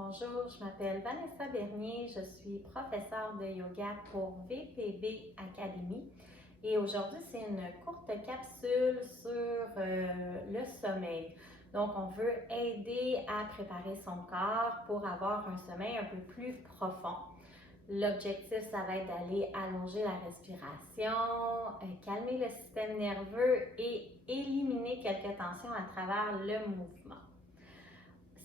Bonjour, je m'appelle Vanessa Bernier, je suis professeure de yoga pour VPB Academy et aujourd'hui c'est une courte capsule sur le sommeil. Donc on veut aider à préparer son corps pour avoir un sommeil un peu plus profond. L'objectif, ça va être d'aller allonger la respiration, calmer le système nerveux et éliminer quelques tensions à travers le mouvement.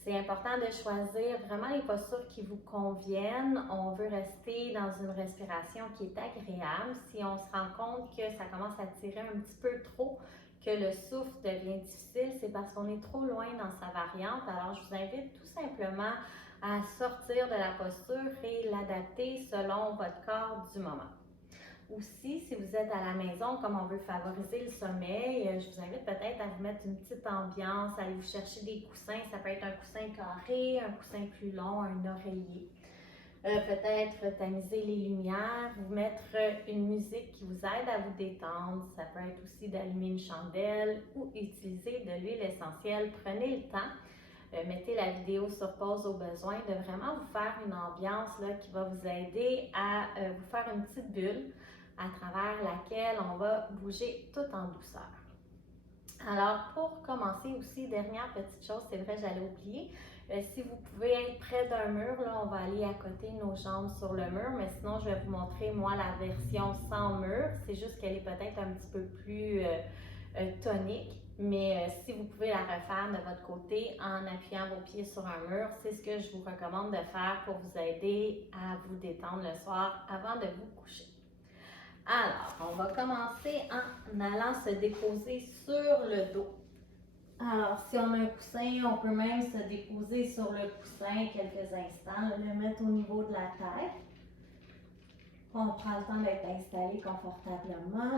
C'est important de choisir vraiment les postures qui vous conviennent. On veut rester dans une respiration qui est agréable. Si on se rend compte que ça commence à tirer un petit peu trop, que le souffle devient difficile, c'est parce qu'on est trop loin dans sa variante. Alors, je vous invite tout simplement à sortir de la posture et l'adapter selon votre corps du moment. Aussi, si vous êtes à la maison, comme on veut favoriser le sommeil, je vous invite peut-être à vous mettre une petite ambiance, à aller vous chercher des coussins. Ça peut être un coussin carré, un coussin plus long, un oreiller. Peut-être tamiser les lumières, vous mettre une musique qui vous aide à vous détendre. Ça peut être aussi d'allumer une chandelle ou utiliser de l'huile essentielle. Prenez le temps. Mettez la vidéo sur pause au besoin de vraiment vous faire une ambiance là, qui va vous aider à vous faire une petite bulle à travers laquelle on va bouger tout en douceur. Alors, pour commencer aussi, dernière petite chose, c'est vrai, j'allais oublier, si vous pouvez être près d'un mur, là, on va aller à côté nos jambes sur le mur, mais sinon, je vais vous montrer, moi, la version sans mur. C'est juste qu'elle est peut-être un petit peu plus tonique, mais si vous pouvez la refaire de votre côté en appuyant vos pieds sur un mur, c'est ce que je vous recommande de faire pour vous aider à vous détendre le soir avant de vous coucher. Alors, on va commencer en allant se déposer sur le dos. Alors, si on a un coussin, on peut même se déposer sur le coussin quelques instants, le mettre au niveau de la tête. On prend le temps d'être installé confortablement.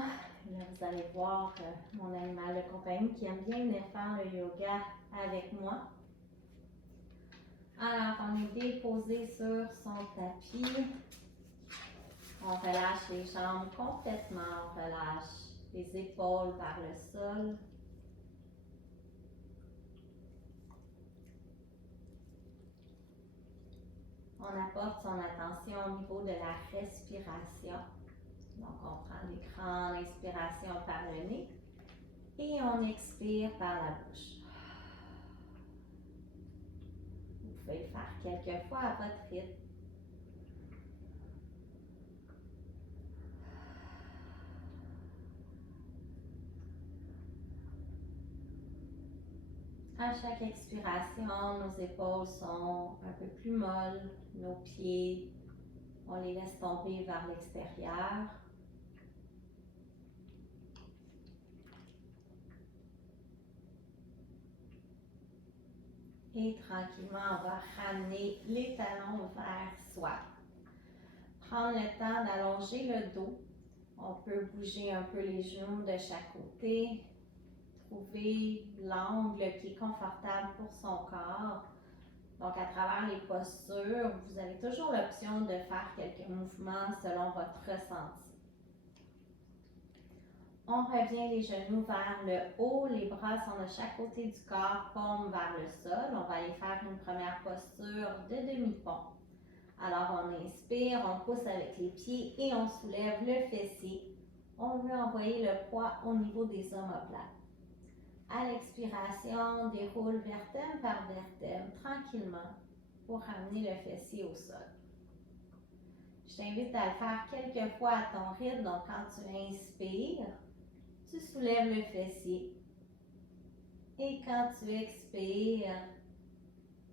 Là, vous allez voir mon animal de compagnie qui aime bien venir faire le yoga avec moi. Alors, on est déposé sur son tapis. On relâche les jambes complètement, on relâche les épaules vers le sol. On apporte son attention au niveau de la respiration. Donc, on prend des grandes inspirations par le nez et on expire par la bouche. Vous pouvez le faire quelques fois à votre rythme. À chaque expiration, nos épaules sont un peu plus molles, nos pieds, on les laisse tomber vers l'extérieur. Et tranquillement, on va ramener les talons vers soi. Prendre le temps d'allonger le dos. On peut bouger un peu les genoux de chaque côté. Trouver l'angle qui est confortable pour son corps. Donc, à travers les postures, vous avez toujours l'option de faire quelques mouvements selon votre ressenti. On revient les genoux vers le haut, les bras sont de chaque côté du corps, paume vers le sol. On va aller faire une première posture de demi-pont. Alors, on inspire, on pousse avec les pieds et on soulève le fessier. On veut envoyer le poids au niveau des omoplates. À l'expiration, on déroule vertèbre par vertèbre tranquillement pour ramener le fessier au sol. Je t'invite à le faire quelques fois à ton rythme. Donc, quand tu inspires, tu soulèves le fessier. Et quand tu expires,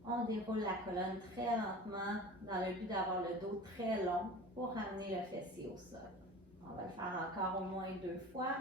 on déroule la colonne très lentement dans le but d'avoir le dos très long pour ramener le fessier au sol. On va le faire encore au moins 2 fois.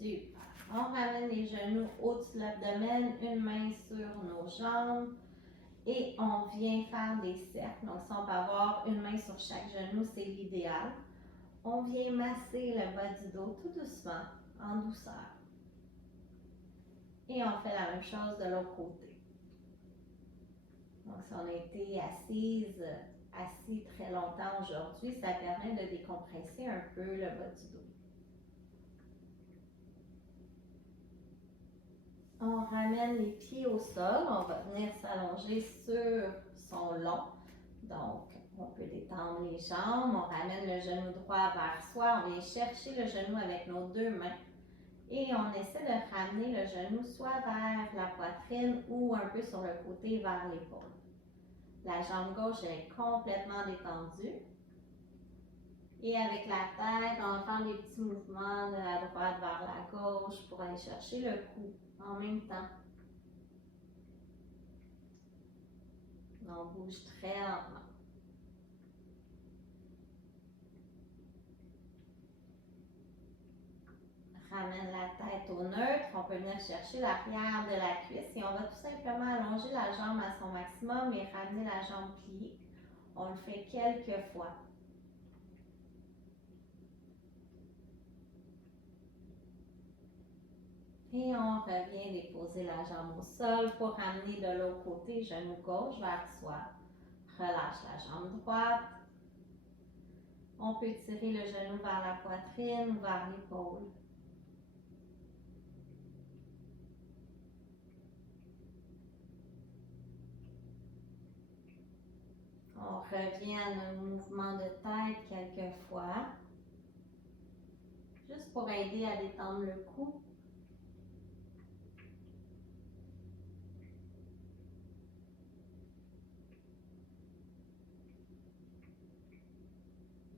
Super. On ramène les genoux au-dessus de l'abdomen, une main sur nos jambes et on vient faire des cercles. Donc, si on peut avoir une main sur chaque genou, c'est l'idéal. On vient masser le bas du dos tout doucement, en douceur. Et on fait la même chose de l'autre côté. Donc, si on a été assis très longtemps aujourd'hui, ça permet de décompresser un peu le bas du dos. On ramène les pieds au sol, on va venir s'allonger sur son long. Donc, on peut détendre les jambes, on ramène le genou droit vers soi, on vient chercher le genou avec nos deux mains et on essaie de ramener le genou soit vers la poitrine ou un peu sur le côté vers l'épaule. La jambe gauche est complètement détendue. Et avec la tête, on va faire des petits mouvements de la droite vers la gauche pour aller chercher le cou en même temps. On bouge très lentement. Ramène la tête au neutre. On peut venir chercher l'arrière de la cuisse et on va tout simplement allonger la jambe à son maximum et ramener la jambe pliée. On le fait quelques fois. Et on revient déposer la jambe au sol pour ramener de l'autre côté, genou gauche vers soi. Relâche la jambe droite. On peut tirer le genou vers la poitrine ou vers l'épaule. On revient à nos mouvements de tête quelques fois, juste pour aider à détendre le cou.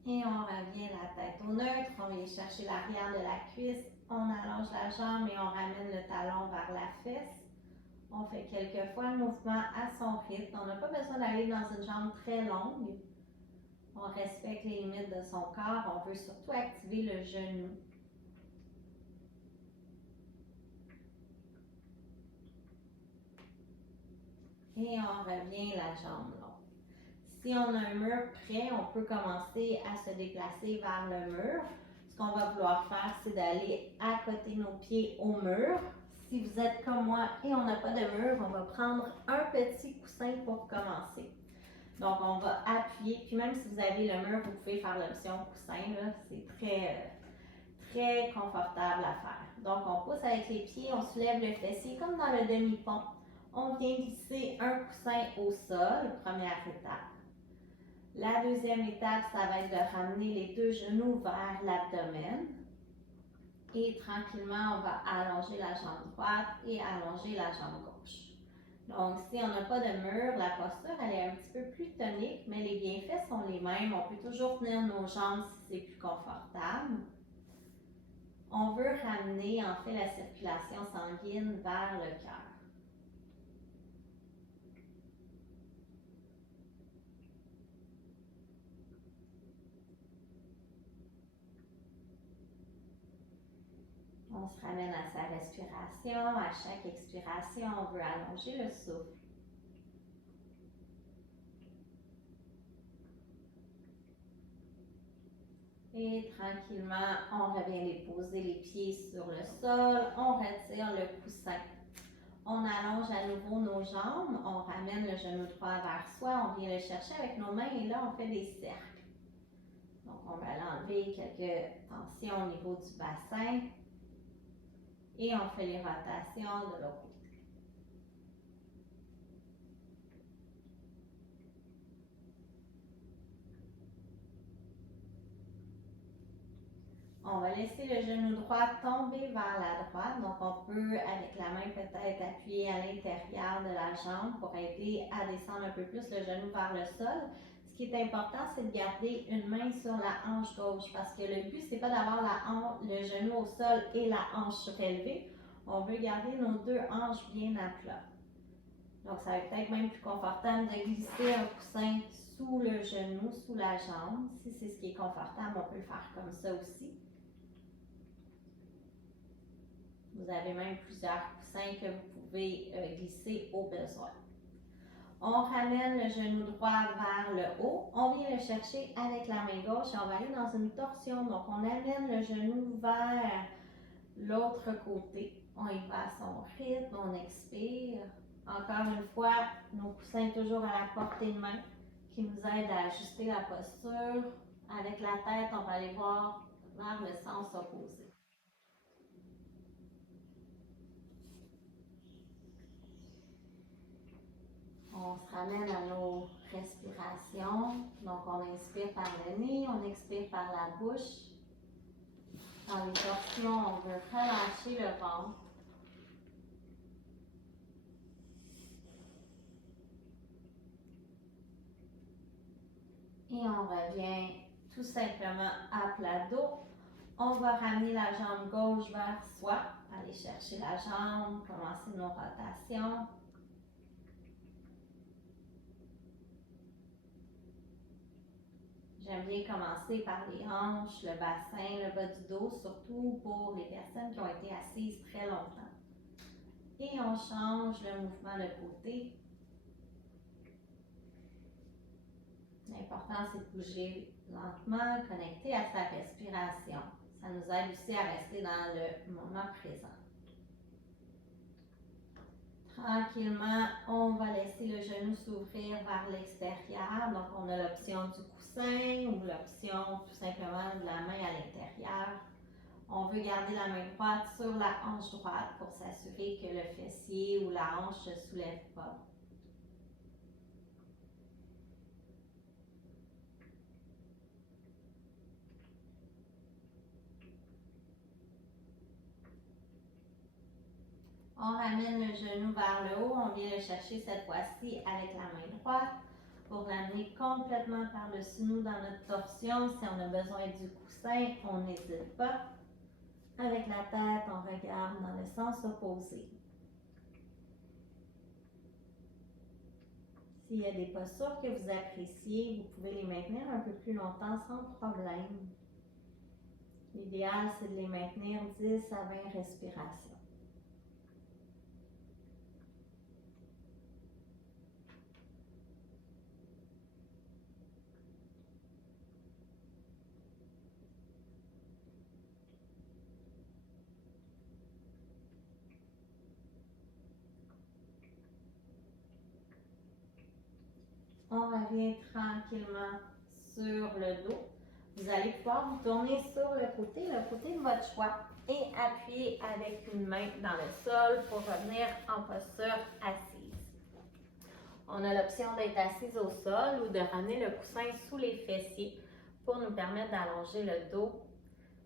Et on revient la tête au neutre, on vient chercher l'arrière de la cuisse, on allonge la jambe et on ramène le talon vers la fesse. On fait quelques fois le mouvement à son rythme. On n'a pas besoin d'aller dans une jambe très longue. On respecte les limites de son corps. On veut surtout activer le genou. Et on revient la jambe longue. Si on a un mur prêt, on peut commencer à se déplacer vers le mur. Ce qu'on va vouloir faire, c'est d'aller à côté de nos pieds au mur. Si vous êtes comme moi et on n'a pas de mur, on va prendre un petit coussin pour commencer. Donc, on va appuyer, puis même si vous avez le mur, vous pouvez faire l'option coussin, c'est très confortable à faire. Donc, on pousse avec les pieds, on soulève le fessier comme dans le demi-pont. On vient glisser un coussin au sol, première étape. La deuxième étape, ça va être de ramener les deux genoux vers l'abdomen. Et tranquillement, on va allonger la jambe droite et allonger la jambe gauche. Donc, si on n'a pas de mur, la posture, elle est un petit peu plus tonique, mais les bienfaits sont les mêmes. On peut toujours tenir nos jambes si c'est plus confortable. On veut ramener, en fait, la circulation sanguine vers le cœur. On se ramène à sa respiration. À chaque expiration, on veut allonger le souffle. Et tranquillement, on revient déposer les pieds sur le sol. On retire le coussin. On allonge à nouveau nos jambes. On ramène le genou droit vers soi. On vient le chercher avec nos mains et là, on fait des cercles. Donc, on va aller enlever quelques tensions au niveau du bassin. Et on fait les rotations de l'autre côté. On va laisser le genou droit tomber vers la droite. Donc, on peut, avec la main, peut-être appuyer à l'intérieur de la jambe pour aider à descendre un peu plus le genou vers le sol. Ce qui est important, c'est de garder une main sur la hanche gauche parce que le but, c'est pas d'avoir le genou au sol et la hanche surélevée. On veut garder nos deux hanches bien à plat. Donc, ça va être peut-être même plus confortable de glisser un coussin sous le genou, sous la jambe. Si c'est ce qui est confortable, on peut le faire comme ça aussi. Vous avez même plusieurs coussins que vous pouvez glisser au besoin. On ramène le genou droit vers le haut. On vient le chercher avec la main gauche et on va aller dans une torsion. Donc, on amène le genou vers L'autre côté, on y va à son rythme, on expire. Encore une fois, nos coussins toujours à la portée de main qui nous aident à ajuster la posture. Avec la tête, on va aller voir vers le sens opposé. On se ramène à nos respirations. Donc, on inspire par le nez, on expire par la bouche. Dans les torsions, on veut relâcher le ventre. Et on revient tout simplement à plat dos. On va ramener la jambe gauche vers soi, aller chercher la jambe, commencer nos rotations. J'aime bien commencer par les hanches, le bassin, le bas du dos, surtout pour les personnes qui ont été assises très longtemps. Et on change le mouvement de côté. L'important, c'est de bouger lentement, connecté à sa respiration. Ça nous aide aussi à rester dans le moment présent. Tranquillement, on va laisser le genou s'ouvrir vers l'extérieur. Donc, on a l'option du coussin ou l'option tout simplement de la main à l'intérieur. On veut garder la main droite sur la hanche droite pour s'assurer que le fessier ou la hanche ne se soulève pas. On ramène le genou vers le haut, on vient le chercher cette fois-ci avec la main droite pour l'amener complètement par-dessus nous dans notre torsion. Si on a besoin du coussin, on n'hésite pas. Avec la tête, on regarde dans le sens opposé. S'il y a des postures que vous appréciez, vous pouvez les maintenir un peu plus longtemps sans problème. L'idéal, c'est de les maintenir 10 à 20 respirations. On revient tranquillement sur le dos. Vous allez pouvoir vous tourner sur le côté de votre choix, et appuyer avec une main dans le sol pour revenir en posture assise. On a l'option d'être assise au sol ou de ramener le coussin sous les fessiers pour nous permettre d'allonger le dos.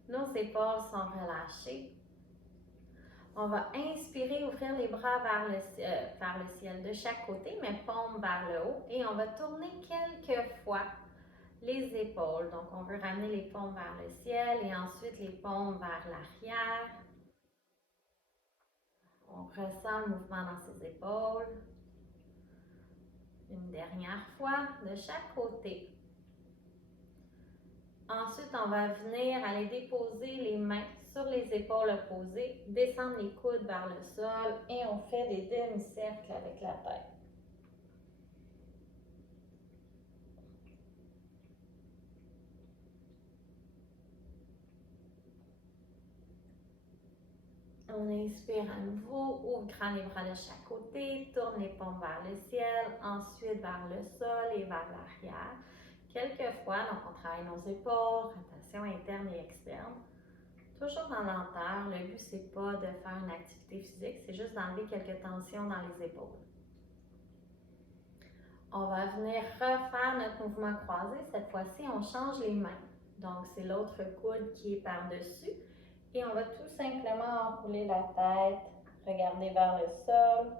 Nos épaules sont relâchées. On va inspirer, ouvrir les bras vers le ciel de chaque côté, mais paume vers le haut. Et on va tourner quelques fois les épaules. Donc, on veut ramener les paumes vers le ciel et ensuite les paumes vers l'arrière. On ressent le mouvement dans ses épaules. Une dernière fois de chaque côté. Ensuite, on va venir aller déposer les mains sur les épaules opposées, descendre les coudes vers le sol et on fait des demi-cercles avec la tête. On inspire à nouveau, ouvre grand les bras de chaque côté, tourne les paumes vers le ciel, ensuite vers le sol et vers l'arrière. Quelquefois, donc on travaille nos épaules, rotation interne et externe. Toujours dans lenteur, le but c'est pas de faire une activité physique, c'est juste d'enlever quelques tensions dans les épaules. On va venir refaire notre mouvement croisé. Cette fois-ci, on change les mains. Donc, c'est l'autre coude qui est par-dessus. Et on va tout simplement enrouler la tête, regarder vers le sol.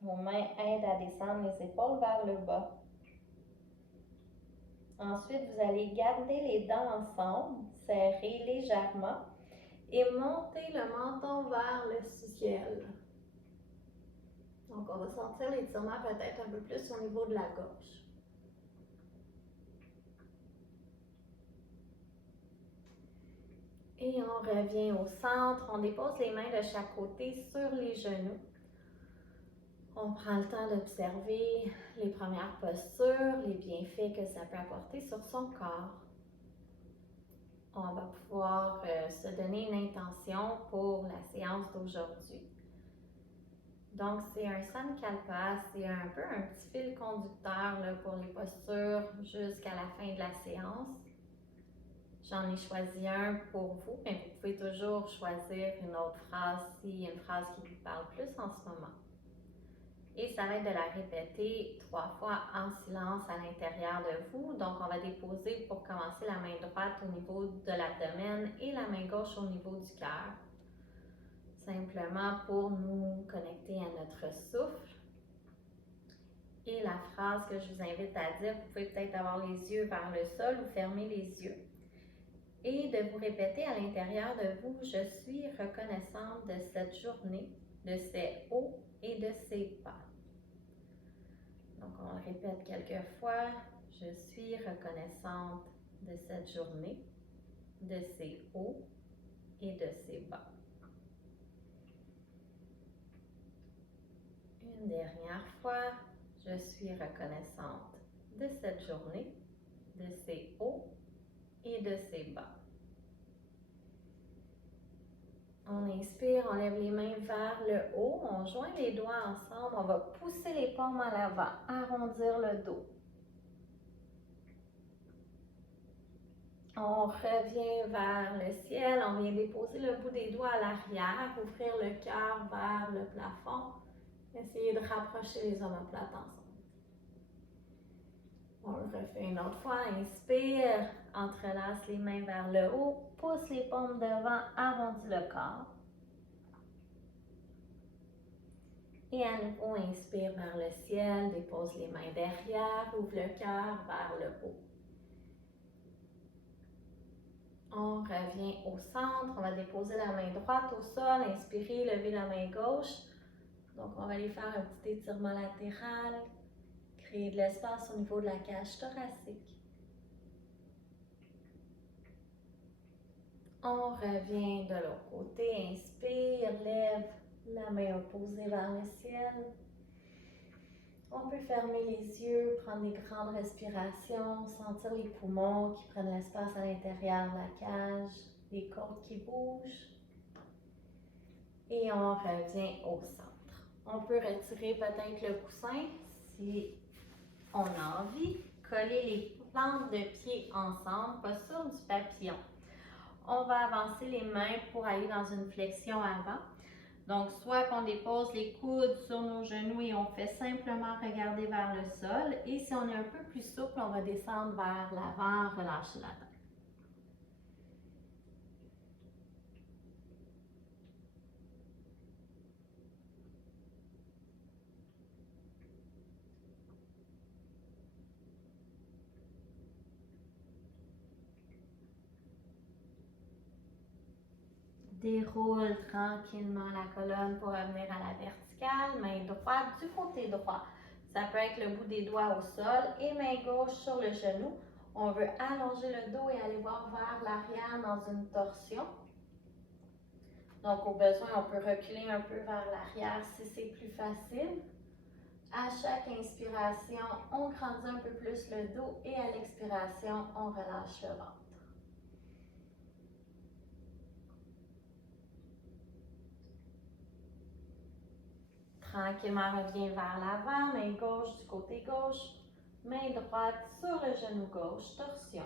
Vos mains aident à descendre les épaules vers le bas. Ensuite, vous allez garder les dents ensemble, serrer légèrement et monter le menton vers le ciel. Donc, on va sentir l'étirement peut-être un peu plus au niveau de la gorge. Et on revient au centre, on dépose les mains de chaque côté sur les genoux. On prend le temps d'observer les premières postures, les bienfaits que ça peut apporter sur son corps. on va pouvoir se donner une intention pour la séance d'aujourd'hui. Donc, c'est un Sankalpa, c'est un peu un petit fil conducteur là, pour les postures jusqu'à la fin de la séance. J'en ai choisi un pour vous, mais vous pouvez toujours choisir une autre phrase s'il y a une phrase qui vous parle plus en ce moment. Et ça va être de la répéter 3 fois en silence à l'intérieur de vous. Donc, on va déposer pour commencer la main droite au niveau de l'abdomen et la main gauche au niveau du cœur. Simplement pour nous connecter à notre souffle. Et la phrase que je vous invite à dire, vous pouvez peut-être avoir les yeux vers le sol ou fermer les yeux. Et de vous répéter à l'intérieur de vous, je suis reconnaissante de cette journée, de ces hauts et de ces bas. Donc, on le répète quelques fois. Je suis reconnaissante de cette journée, de ces hauts et de ces bas. Une dernière fois. Je suis reconnaissante de cette journée, de ces hauts et de ces bas. On inspire, on lève les mains vers le haut, on joint les doigts ensemble, on va pousser les paumes en avant, arrondir le dos. On revient vers le ciel, on vient déposer le bout des doigts à l'arrière, ouvrir le cœur vers le plafond, essayer de rapprocher les omoplates ensemble. On le refait une autre fois, inspire, entrelace les mains vers le haut, pousse les paumes devant, arrondis le corps. Et à nouveau, inspire vers le ciel, dépose les mains derrière, ouvre le cœur vers le haut. On revient au centre, on va déposer la main droite au sol, inspirer, lever la main gauche. Donc on va aller faire un petit étirement latéral, créer de l'espace au niveau de la cage thoracique. On revient de l'autre côté, inspire, lève la main opposée vers le ciel. On peut fermer les yeux, prendre des grandes respirations, sentir les poumons qui prennent l'espace à l'intérieur de la cage, les côtes qui bougent. Et on revient au centre. On peut retirer peut-être le coussin si on a envie. Coller les plantes de pied ensemble, posture du papillon. On va avancer les mains pour aller dans une flexion avant. Donc, soit qu'on dépose les coudes sur nos genoux et on fait simplement regarder vers le sol. Et si on est un peu plus souple, on va descendre vers l'avant, relâcher la tête. Déroule tranquillement la colonne pour revenir à la verticale. Main droite du côté droit. Ça peut être le bout des doigts au sol et main gauche sur le genou. On veut allonger le dos et aller voir vers l'arrière dans une torsion. Donc, au besoin, on peut reculer un peu vers l'arrière si c'est plus facile. À chaque inspiration, on grandit un peu plus le dos et à l'expiration, on relâche le ventre. Tranquillement, reviens vers l'avant, main gauche du côté gauche, main droite sur le genou gauche, torsion.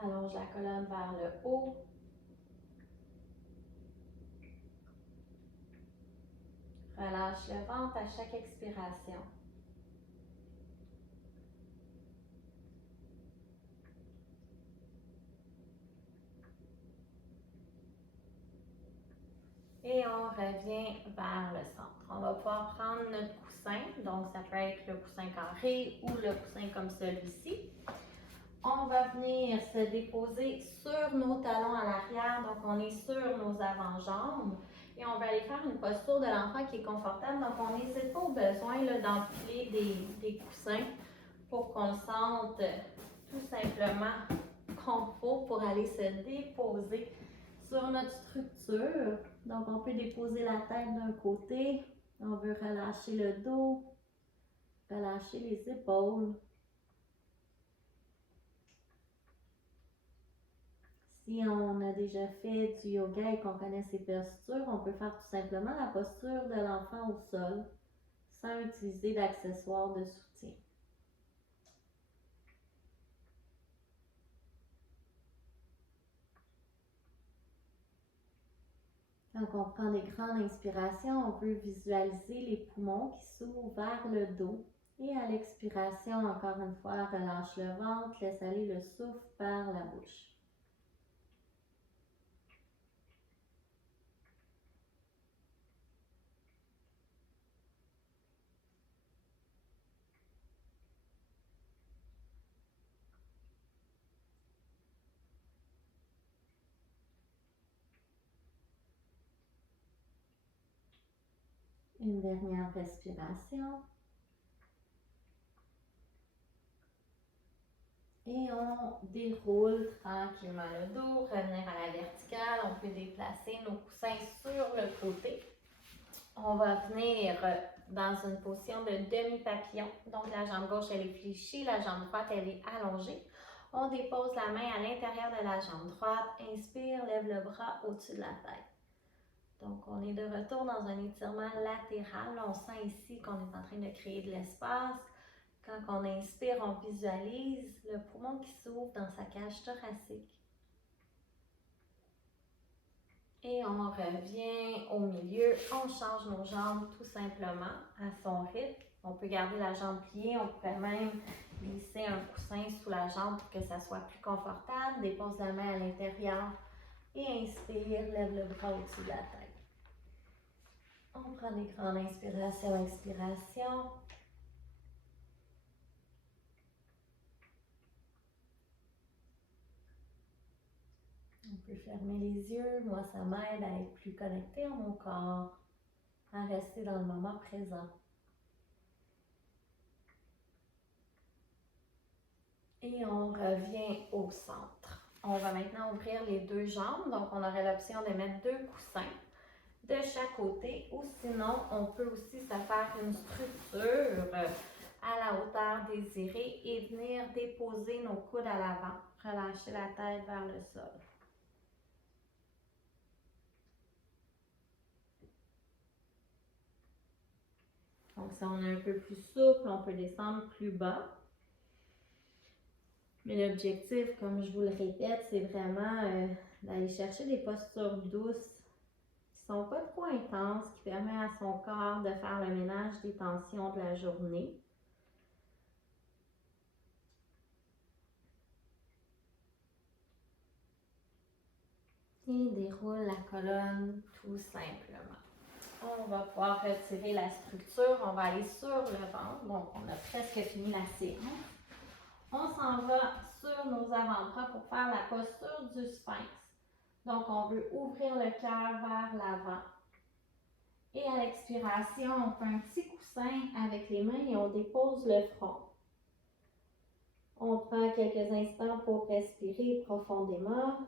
Allonge la colonne vers le haut. Relâche le ventre à chaque expiration. Et on revient vers le centre. On va pouvoir prendre notre coussin, donc ça peut être le coussin carré ou le coussin comme celui-ci. On va venir se déposer sur nos talons à l'arrière, donc on est sur nos avant-jambes. Et on va aller faire une posture de l'enfant qui est confortable, donc on n'hésite pas au besoin d'enfiler des coussins pour qu'on le sente tout simplement comme faut pour aller se déposer sur notre structure. Donc, on peut déposer la tête d'un côté. On veut relâcher le dos, relâcher les épaules. Si on a déjà fait du yoga et qu'on connaît ses postures, on peut faire tout simplement la posture de l'enfant au sol sans utiliser d'accessoires de soutien. Quand on prend des grandes inspirations, on peut visualiser les poumons qui s'ouvrent vers le dos. Et à l'expiration, encore une fois, relâche le ventre, laisse aller le souffle par la bouche. Une dernière respiration. Et on déroule tranquillement le dos, revenir à la verticale. On peut déplacer nos coussins sur le côté. On va venir dans une position de demi-papillon. Donc la jambe gauche, elle est fléchie, la jambe droite, elle est allongée. On dépose la main à l'intérieur de la jambe droite. Inspire, lève le bras au-dessus de la tête. Donc on est de retour dans un étirement latéral. Là, on sent ici qu'on est en train de créer de l'espace. Quand on inspire, on visualise le poumon qui s'ouvre dans sa cage thoracique. Et on revient au milieu, on change nos jambes tout simplement à son rythme. On peut garder la jambe pliée, on pourrait même glisser un coussin sous la jambe pour que ça soit plus confortable. Dépose la main à l'intérieur et inspire, lève le bras au-dessus de la tête. On prend des grandes inspirations, expirations. On peut fermer les yeux. Moi, ça m'aide à être plus connecté à mon corps, à rester dans le moment présent. Et on revient au centre. On va maintenant ouvrir les deux jambes. Donc, on aurait l'option de mettre deux coussins de chaque côté. Ou sinon, on peut aussi se faire une structure à la hauteur désirée et venir déposer nos coudes à l'avant. Relâcher la tête vers le sol. Donc, si on est un peu plus souple, on peut descendre plus bas. Mais l'objectif, comme je vous le répète, c'est vraiment d'aller chercher des postures douces qui ne sont pas trop intenses, qui permettent à son corps de faire le ménage des tensions de la journée. Et déroule la colonne tout simplement. On va pouvoir retirer la structure, on va aller sur le ventre. Donc, on a presque fini la séance. On s'en va sur nos avant-bras pour faire la posture du sphinx. Donc, on veut ouvrir le cœur vers l'avant. Et à l'expiration, on fait un petit coussin avec les mains et on dépose le front. On prend quelques instants pour respirer profondément,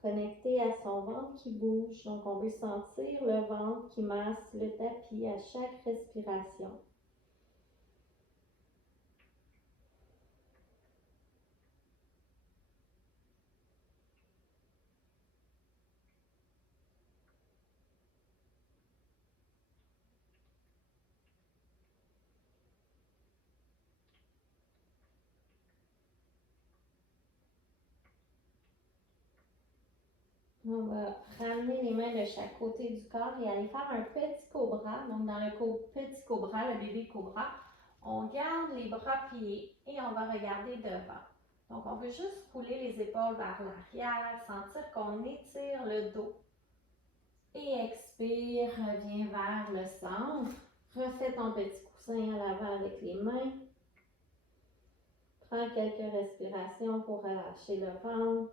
connecté à son ventre qui bouge. Donc, on veut sentir le ventre qui masse le tapis à chaque respiration. On va ramener les mains de chaque côté du corps et aller faire un petit cobra. Donc, dans le petit cobra, le bébé cobra, on garde les bras pliés et on va regarder devant. Donc, on veut juste couler les épaules vers l'arrière, sentir qu'on étire le dos. Et expire, reviens vers le centre. Refais ton petit coussin à l'avant avec les mains. Prends quelques respirations pour relâcher le ventre.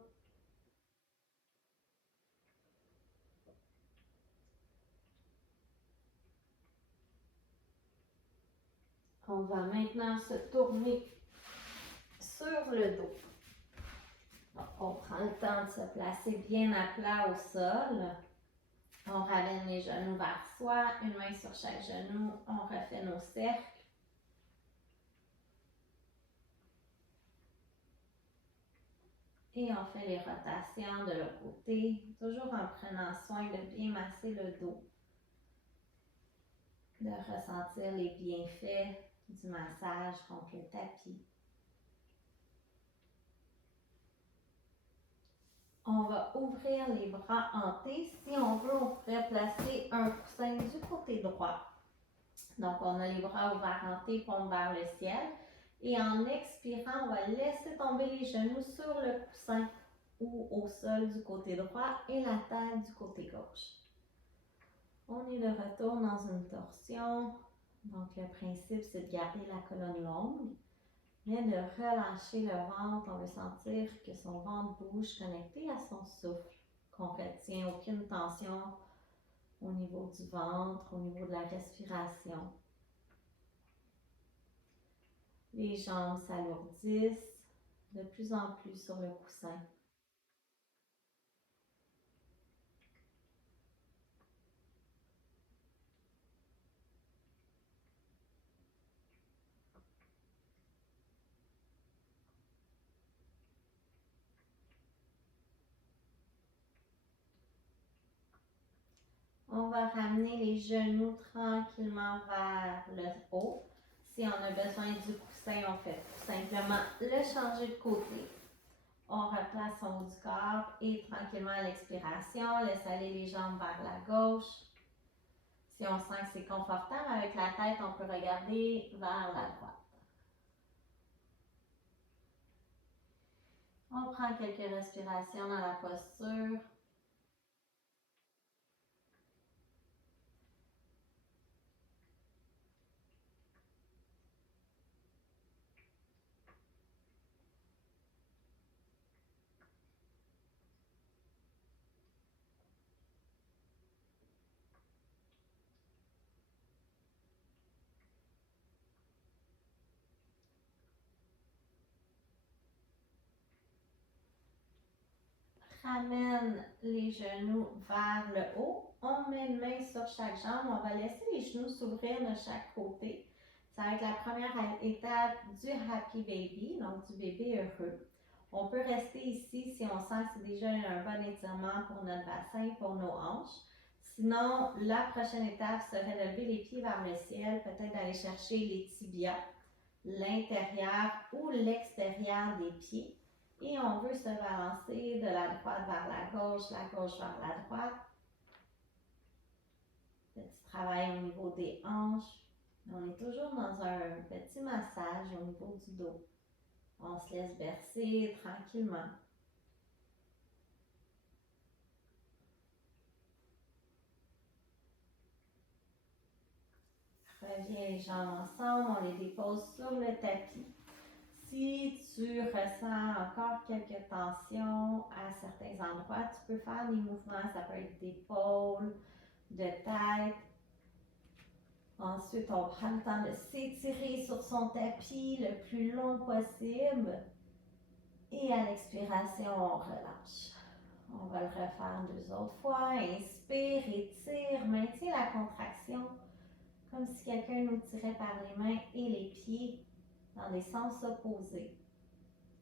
On va maintenant se tourner sur le dos. Donc, on prend le temps de se placer bien à plat au sol. On ramène les genoux vers soi, une main sur chaque genou. On refait nos cercles. Et on fait les rotations de l'autre côté, toujours en prenant soin de bien masser le dos, de ressentir les bienfaits du massage contre le tapis. On va ouvrir les bras en T. Si on veut, on pourrait placer un coussin du côté droit. Donc, on a les bras ouverts en T, paume vers le ciel. Et en expirant, on va laisser tomber les genoux sur le coussin ou au sol du côté droit et la tête du côté gauche. On est de retour dans une torsion. Donc, le principe, c'est de garder la colonne longue, mais de relâcher le ventre. On veut sentir que son ventre bouge connecté à son souffle, qu'on ne retient aucune tension au niveau du ventre, au niveau de la respiration. Les jambes s'alourdissent de plus en plus sur le coussin. On va ramener les genoux tranquillement vers le haut. Si on a besoin du coussin, on fait tout simplement le changer de côté. On replace son haut du corps et tranquillement à l'expiration, laisse aller les jambes vers la gauche. Si on sent que c'est confortable avec la tête, on peut regarder vers la droite. On prend quelques respirations dans la posture. Ramène les genoux vers le haut. On met une main sur chaque jambe. On va laisser les genoux s'ouvrir de chaque côté. Ça va être la première étape du Happy Baby, donc du bébé heureux. On peut rester ici si on sent que c'est déjà un bon étirement pour notre bassin, pour nos hanches. Sinon, la prochaine étape serait de lever les pieds vers le ciel, peut-être d'aller chercher les tibias, l'intérieur ou l'extérieur des pieds. Et on veut se balancer de la droite vers la gauche vers la droite. Petit travail au niveau des hanches. On est toujours dans un petit massage au niveau du dos. On se laisse bercer tranquillement. Reviens les jambes ensemble, on les dépose sur le tapis. Si tu ressens encore quelques tensions à certains endroits, tu peux faire des mouvements, ça peut être d'épaule, de tête. Ensuite, on prend le temps de s'étirer sur son tapis le plus long possible. Et à l'expiration, on relâche. On va le refaire 2 autres fois. Inspire, étire, maintiens la contraction. Comme si quelqu'un nous tirait par les mains et les pieds dans des sens opposés.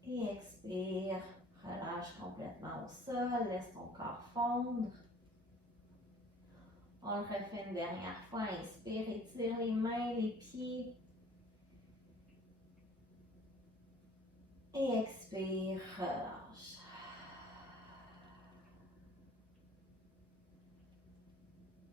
Et expire, relâche complètement au sol, laisse ton corps fondre. On le refait une dernière fois, inspire, étire les mains, les pieds. Et expire, relâche.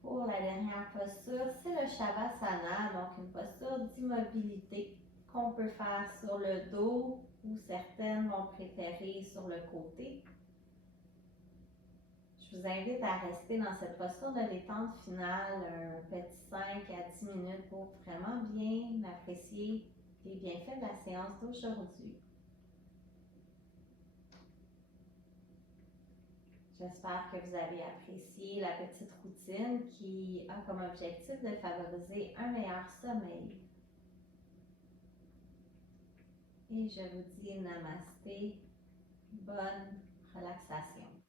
Pour la dernière posture, c'est le Shavasana, donc une posture d'immobilité qu'on peut faire sur le dos ou certaines vont préférer sur le côté. Je vous invite à rester dans cette posture de détente finale, un petit 5 à 10 minutes pour vraiment bien apprécier les bienfaits de la séance d'aujourd'hui. J'espère que vous avez apprécié la petite routine qui a comme objectif de favoriser un meilleur sommeil. Et je vous dis namasté, bonne relaxation.